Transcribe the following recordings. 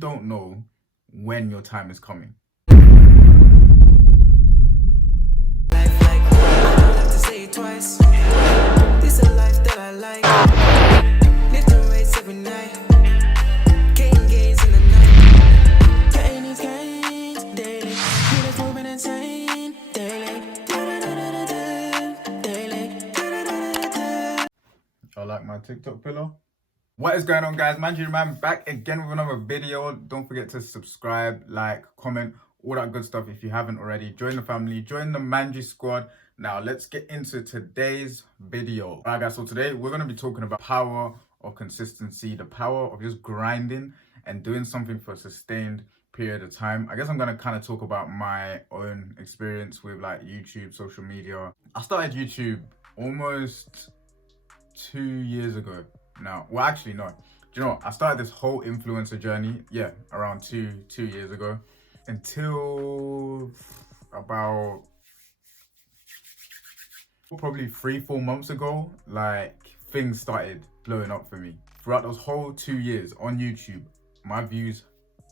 don't know when your time is coming. Life like I don't have to say it twice. This a life that I like. Lifting weights every night. Getting gains in the night. Getting these gains daily. Units moving insane daily. Daily. I like my TikTok pillow. What is going on, guys? Manjitheman back again with another video. Don't forget to subscribe, like, comment, all that good stuff if you haven't already. Join the family, join the MANGsquad squad. Now let's get into today's video. All right, guys, so today we're going to be talking about power of consistency, the power of just grinding and doing something for a sustained period of time. I guess I'm going to kind of talk about my own experience with like YouTube, social media. I started YouTube almost 2 years ago now. Well, actually, no. Do you know what? I started this whole influencer journey, around two years ago, until about probably 3-4 months ago, like things started blowing up for me. Throughout those whole 2 years on YouTube, my views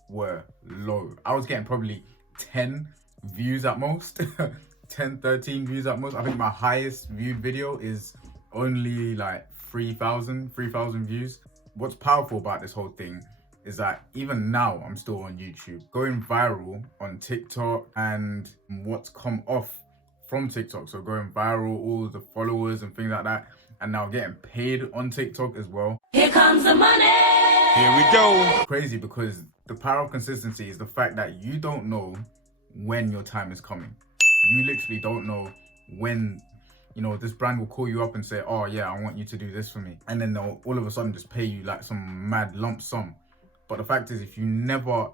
were low. I was getting probably 10 views at most, 10, 13 views at most. I think my highest viewed video is only like 3,000 views. What's powerful about this whole thing is that even now I'm still on YouTube, going viral on TikTok, and what's come off from TikTok, so going viral, all the followers and things like that, and now getting paid on TikTok as well. Here comes the money. Here we go. Crazy, because the power of consistency is the fact that you don't know when your time is coming. You literally don't know when, you know, this brand will call you up and say, oh yeah, I want you to do this for me, and then they'll all of a sudden just pay you like some mad lump sum. But the fact is, if you never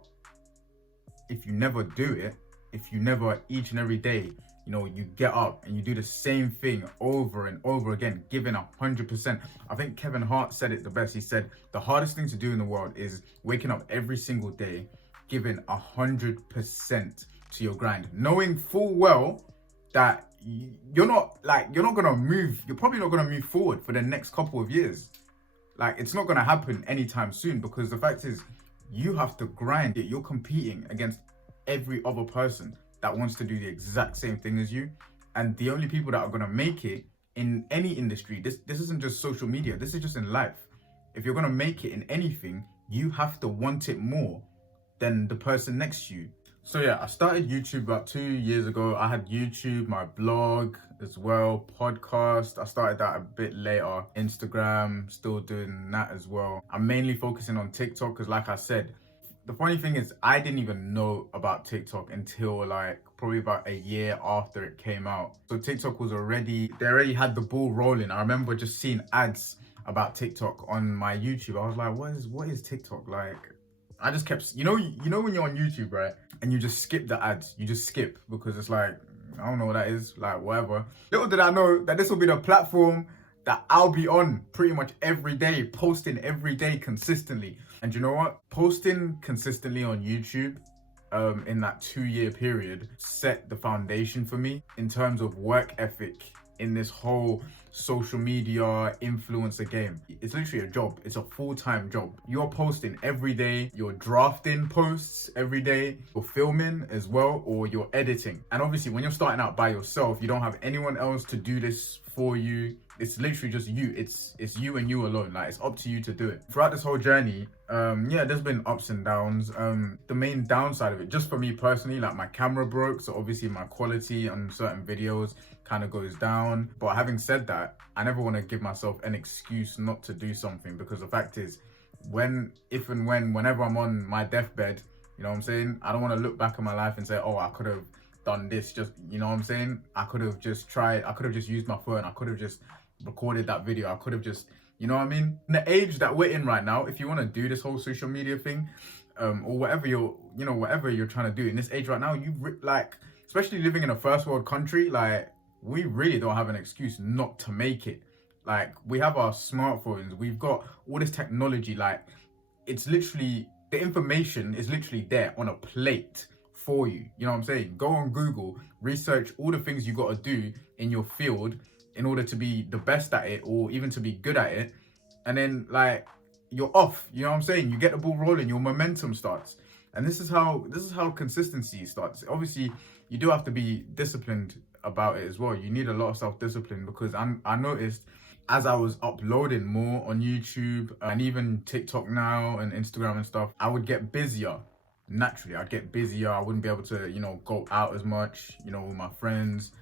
do it, if you never each and every day, you know, you get up and you do the same thing over and over again, giving 100%. I think Kevin Hart said it the best. He said the hardest thing to do in the world is waking up every single day, giving 100% to your grind, knowing full well that you're probably not gonna move forward for the next couple of years. Like, it's not gonna happen anytime soon, because the fact is, you have to grind it. You're competing against every other person that wants to do the exact same thing as you, and the only people that are gonna make it in any industry, this isn't just social media, this is just in life. If you're gonna make it in anything, you have to want it more than the person next to you. So yeah, I started YouTube about 2 years ago. I had YouTube, my blog as well, podcast. I started that a bit later. Instagram, still doing that as well. I'm mainly focusing on TikTok because, like I said, the funny thing is I didn't even know about TikTok until like probably about a year after it came out. So TikTok was they already had the ball rolling. I remember just seeing ads about TikTok on my YouTube. I was like, what is TikTok? Like, I just kept, you know when you're on YouTube, right? And you just skip the ads, you just skip, because it's like, I don't know what that is, like whatever. Little did I know that this will be the platform that I'll be on pretty much every day, posting every day consistently. And you know what? Posting consistently on YouTube in that 2-year period set the foundation for me in terms of work ethic in this whole social media influencer game. It's literally a job. It's a full-time job. You're posting every day, you're drafting posts every day, you're filming as well, or you're editing. And obviously when you're starting out by yourself, you don't have anyone else to do this for you. It's literally just you. It's you and you alone. Like, it's up to you to do it. Throughout this whole journey, there's been ups and downs. The main downside of it, just for me personally, like my camera broke, so obviously my quality on certain videos kind of goes down. But having said that, I never want to give myself an excuse not to do something, because the fact is, whenever I'm on my deathbed, you know what I'm saying, I don't want to look back on my life and say, oh, I could have done this, just, you know what I'm saying, I could have just used my phone, I could have just recorded that video, I could have just, you know what I mean. In the age that we're in right now, if you want to do this whole social media thing, or whatever you're trying to do in this age right now, like, especially living in a first world country, like, we really don't have an excuse not to make it. Like, we have our smartphones, we've got all this technology, like, it's literally, the information is literally there on a plate for you. You know what I'm saying? Go on Google, research all the things you got to do in your field in order to be the best at it, or even to be good at it. And then, like, you're off. You know what I'm saying? You get the ball rolling, your momentum starts. And this is how consistency starts. Obviously, you do have to be disciplined about it as well. You need a lot of self-discipline, because I noticed as I was uploading more on YouTube and even TikTok now and Instagram and stuff, I would get busier. Naturally, I'd get busier. I wouldn't be able to, go out as much, with my friends.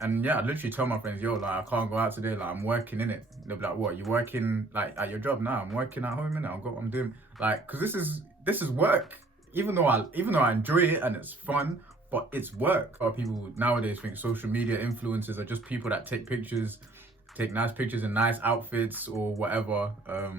And yeah, I'd literally tell my friends, yo, like, I can't go out today, like, I'm working in it. They'll be like, what, you working like at your job? Now I'm working at home, innit? I'm doing, like, because this is work. Even though I enjoy it and it's fun, but it's work. A lot of people nowadays think social media influencers are just people that take nice pictures in nice outfits or whatever,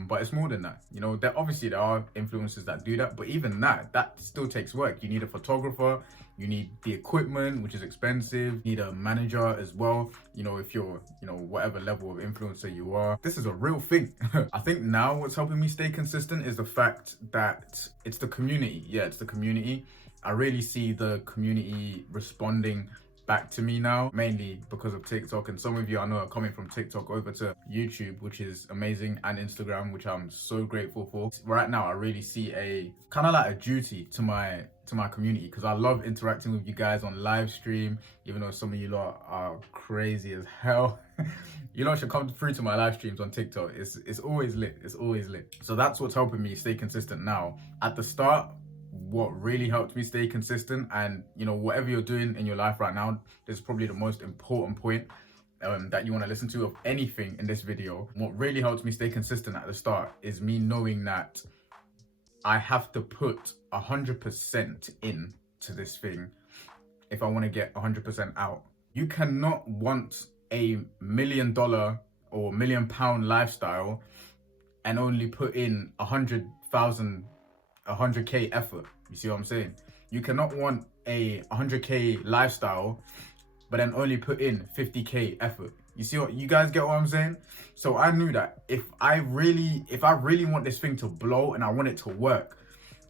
but it's more than that. There are influencers that do that, but even that still takes work. You need a photographer, you need the equipment, which is expensive, you need a manager as well, if you're whatever level of influencer you are. This is a real thing. I think now what's helping me stay consistent is the fact that it's the community. It's the community. I really see the community responding back to me now, mainly because of TikTok. And some of you I know are coming from TikTok over to YouTube, which is amazing, and Instagram, which I'm so grateful for. Right now, I really see a kind of like a duty to my community, because I love interacting with you guys on live stream, even though some of you lot are crazy as hell. You lot should come through to my live streams on TikTok. It's always lit. It's always lit. So that's what's helping me stay consistent now. At the start, what really helped me stay consistent, and whatever you're doing in your life right now, this is probably the most important point that you want to listen to of anything in this video. What really helped me stay consistent at the start is me knowing that I have to put 100% in to this thing if I want to get 100% out. You cannot want a $1 million or £1 million lifestyle and only put in 100K effort. You see what I'm saying? You cannot want a 100K lifestyle but then only put in 50K effort. You guys get what I'm saying? So I knew that if I really want this thing to blow and I want it to work,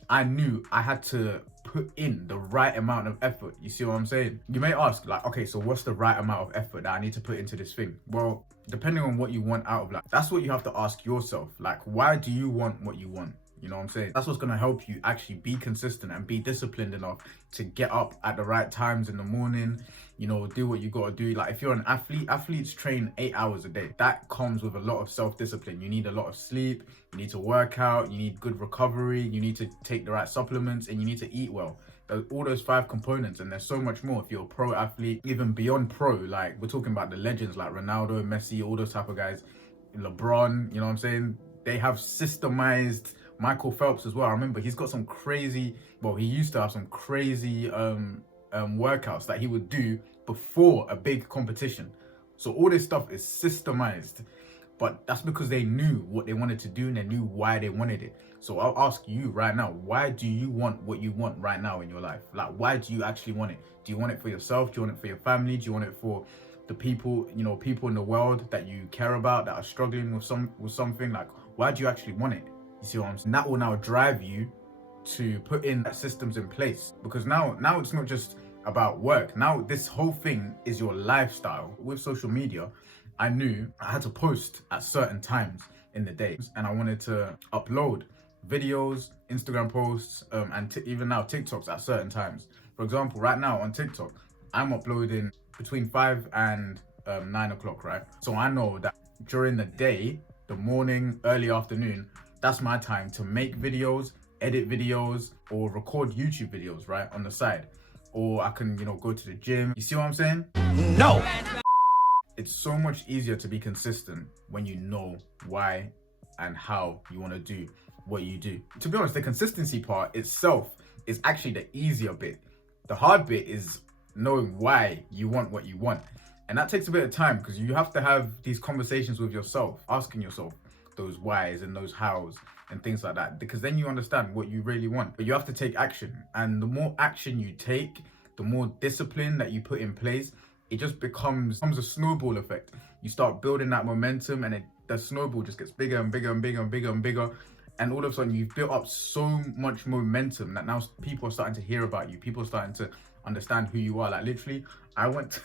I knew I had to put in the right amount of effort. You see what I'm saying? You may ask, like, okay, so what's the right amount of effort that I need to put into this thing? Well, depending on what you want out of life, that's what you have to ask yourself. Like, why do you want what you want? You know what I'm saying? That's what's going to help you actually be consistent and be disciplined enough to get up at the right times in the morning, do what you got to do. Like, if you're an athlete, athletes train 8 hours a day. That comes with a lot of self-discipline. You need a lot of sleep, you need to work out, you need good recovery, you need to take the right supplements, and you need to eat well. All those 5 components, and there's so much more if you're a pro athlete, even beyond pro. Like, we're talking about the legends like Ronaldo, Messi, all those type of guys, LeBron, you know what I'm saying? They have systemized. Michael Phelps as well. I remember he's got some crazy, he used to have some crazy workouts that he would do before a big competition. So all this stuff is systemized, but that's because they knew what they wanted to do and they knew why they wanted it. So I'll ask you right now, why do you want what you want right now in your life? Like, why do you actually want it? Do you want it for yourself? Do you want it for your family? Do you want it for the people, people in the world that you care about that are struggling with something? Like, why do you actually want it? You see what I'm saying? That will now drive you to put in systems in place, because now it's not just about work. Now this whole thing is your lifestyle. With social media, I knew I had to post at certain times in the day, and I wanted to upload videos, Instagram posts, and even now TikToks at certain times. For example, right now on TikTok, I'm uploading between 5 and 9 o'clock, right? So I know that during the day, the morning, early afternoon, that's my time to make videos, edit videos, or record YouTube videos, right, on the side. Or I can, go to the gym. You see what I'm saying? No! It's so much easier to be consistent when you know why and how you want to do what you do. To be honest, the consistency part itself is actually the easier bit. The hard bit is knowing why you want what you want. And that takes a bit of time, because you have to have these conversations with yourself, asking yourself those whys and those hows and things like that, because then you understand what you really want. But you have to take action, and the more action you take, the more discipline that you put in place, it just becomes a snowball effect. You start building that momentum, and the snowball just gets bigger and bigger and bigger and bigger and bigger, and all of a sudden you've built up so much momentum that now people are starting to hear about you. People are starting to understand who you are. Like, literally, I went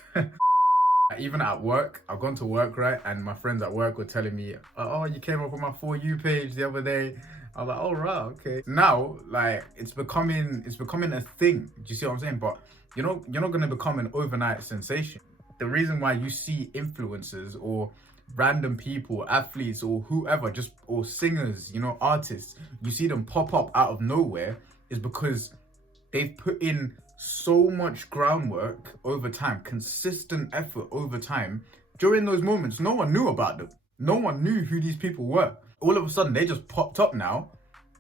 Even at work, I've gone to work, right? And my friends at work were telling me, oh, you came up on my For You page the other day. I was like, oh, right, okay. Now, like, it's becoming a thing. Do you see what I'm saying? But you're not going to become an overnight sensation. The reason why you see influencers or random people, athletes or whoever, or singers, artists, you see them pop up out of nowhere is because they've put in so much groundwork over time, consistent effort over time. During those moments, no one knew about them. No one knew who these people were. All of a sudden, they just popped up now.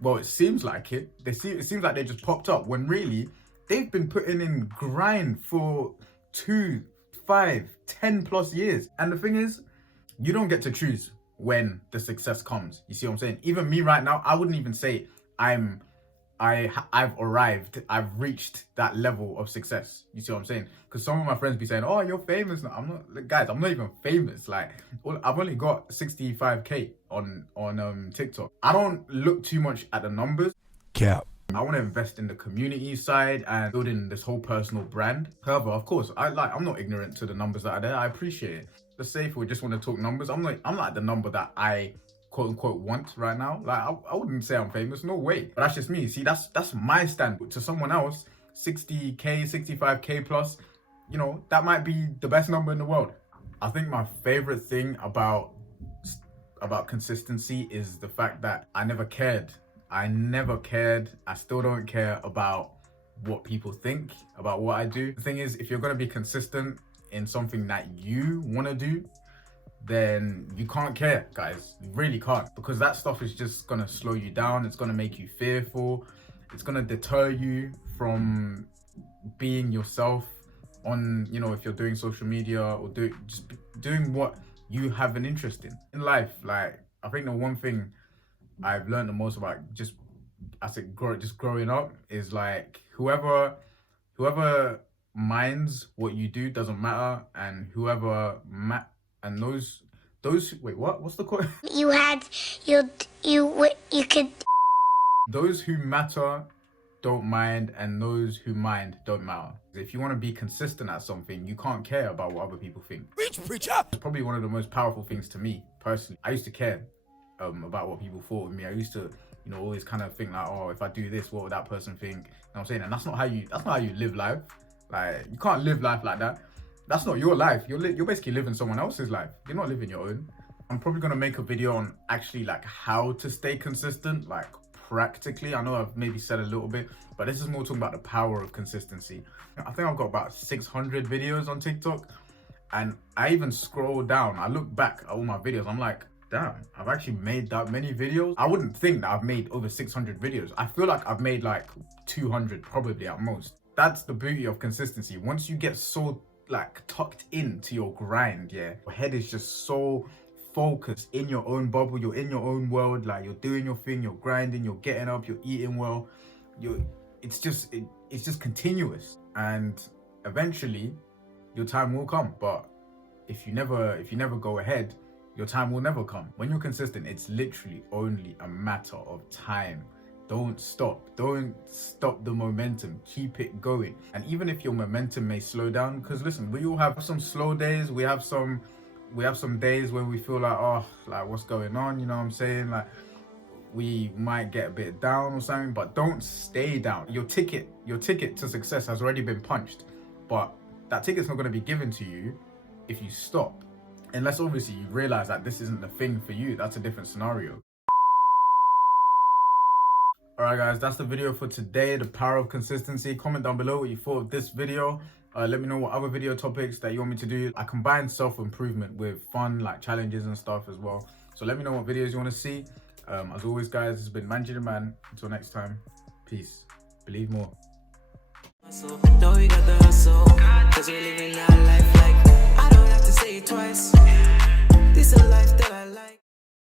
Well, it seems like it. It seems like they just popped up when really they've been putting in grind for 2, 5, 10 plus years. And the thing is, you don't get to choose when the success comes. You see what I'm saying? Even me right now, I wouldn't even say I've arrived, I've reached that level of success. You see what I'm saying? Because some of my friends be saying, oh, you're famous now. I'm not, guys, I'm not even famous. Like, I've only got 65k on TikTok. I don't look too much at the numbers. Cap. I want to invest in the community side and building this whole personal brand. However, of course, I'm not ignorant to the numbers that are there. I appreciate it. Let's say if we just want to talk numbers, I'm not at the number that I quote unquote want right now. Like, I wouldn't say I'm famous, no way. But that's just me. See, that's my standard. To someone else, 60k, 65k plus, that might be the best number in the world. I think my favorite thing about consistency is the fact that I never cared. I still don't care about what people think about what I do. The thing is, if you're going to be consistent in something that you want to do, then you can't care, guys. You really can't, because that stuff is just gonna slow you down. It's gonna make you fearful. It's gonna deter you from being yourself on, if you're doing social media or just doing what you have an interest in life. Like, I think the one thing I've learned the most about just growing up is like whoever minds what you do doesn't matter, and and those wait, what's the quote? You could. Those who matter don't mind, and those who mind don't matter. If you want to be consistent at something, you can't care about what other people think. Preach up. It's probably one of the most powerful things to me personally. I used to care about what people thought of me. I used to, always kind of think like, oh, if I do this, what would that person think? You know what I'm saying? And that's not how you live life. Like, you can't live life like that. That's not your life. You're basically living someone else's life. You're not living your own. I'm probably gonna make a video on actually like how to stay consistent, like practically. I know I've maybe said a little bit, but this is more talking about the power of consistency. I think I've got about 600 videos on TikTok, and I even scroll down. I look back at all my videos. I'm like, damn, I've actually made that many videos. I wouldn't think that I've made over 600 videos. I feel like I've made like 200 probably at most. That's the beauty of consistency. Once you get so like tucked into your grind, your head is just so focused in your own bubble, you're in your own world, like you're doing your thing, you're grinding, you're getting up, you're eating well, it's just continuous, and eventually your time will come. But if you never go ahead, your time will never come. When you're consistent, it's literally only a matter of time. Don't stop the momentum, keep it going. And even if your momentum may slow down, because listen, we all have some slow days, we have some days where we feel like, oh, like what's going on, you know what I'm saying? Like, we might get a bit down or something, but don't stay down. Your ticket to success has already been punched, but that ticket's not going to be given to you if you stop, unless obviously you realize that this isn't the thing for you. That's a different scenario. Alright guys, that's the video for today, the power of consistency. Comment down below what you thought of this video. Let me know what other video topics that you want me to do. I combine self-improvement with fun, like challenges and stuff as well. So let me know what videos you want to see. As always guys, this has been Manjitheman. Until next time, peace. Believe more. Know you got the hustle.